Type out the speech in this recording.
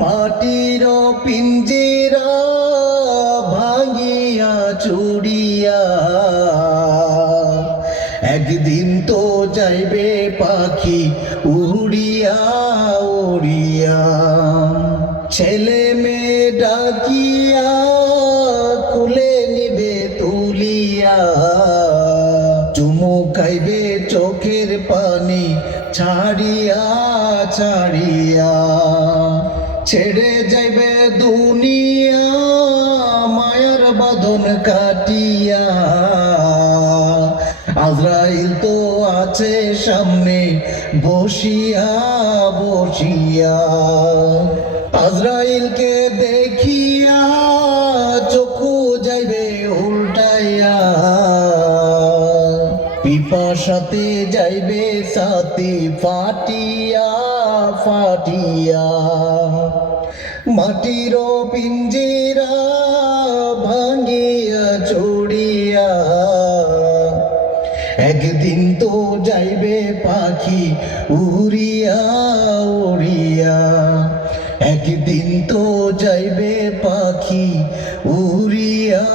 মাটির পিঞ্জিরা ভাঙিয়া চুড়িয়া একদিন তো যাইবে পাখি উড়িয়া উড়িয়া। ছেলে মেয়ে ডাকিয়া কুলে নিবে তুলিয়া চুমু খাইবে চোখের পানি ছাড়িয়া ছাড়িয়া। ছেড়ে যাইবে দুনিয়া মায়ার বাঁধন কাটিয়া। আজরাইল তো আছে সামনে বসিয়া বসিয়া। আজরাইলকে দেখিয়া চক্ষু যাইবে উল্টাইয়া। পিপাসাতে যাইবে সাথী ফাটিয়া ফাটিয়া। মাটির পিঞ্জিরা ভাঙিয়া চুড়িয়া একদিন তো যাইবে পাখি উড়িয়া উড়িয়া। একদিন তো যাইবে পাখি উড়িয়া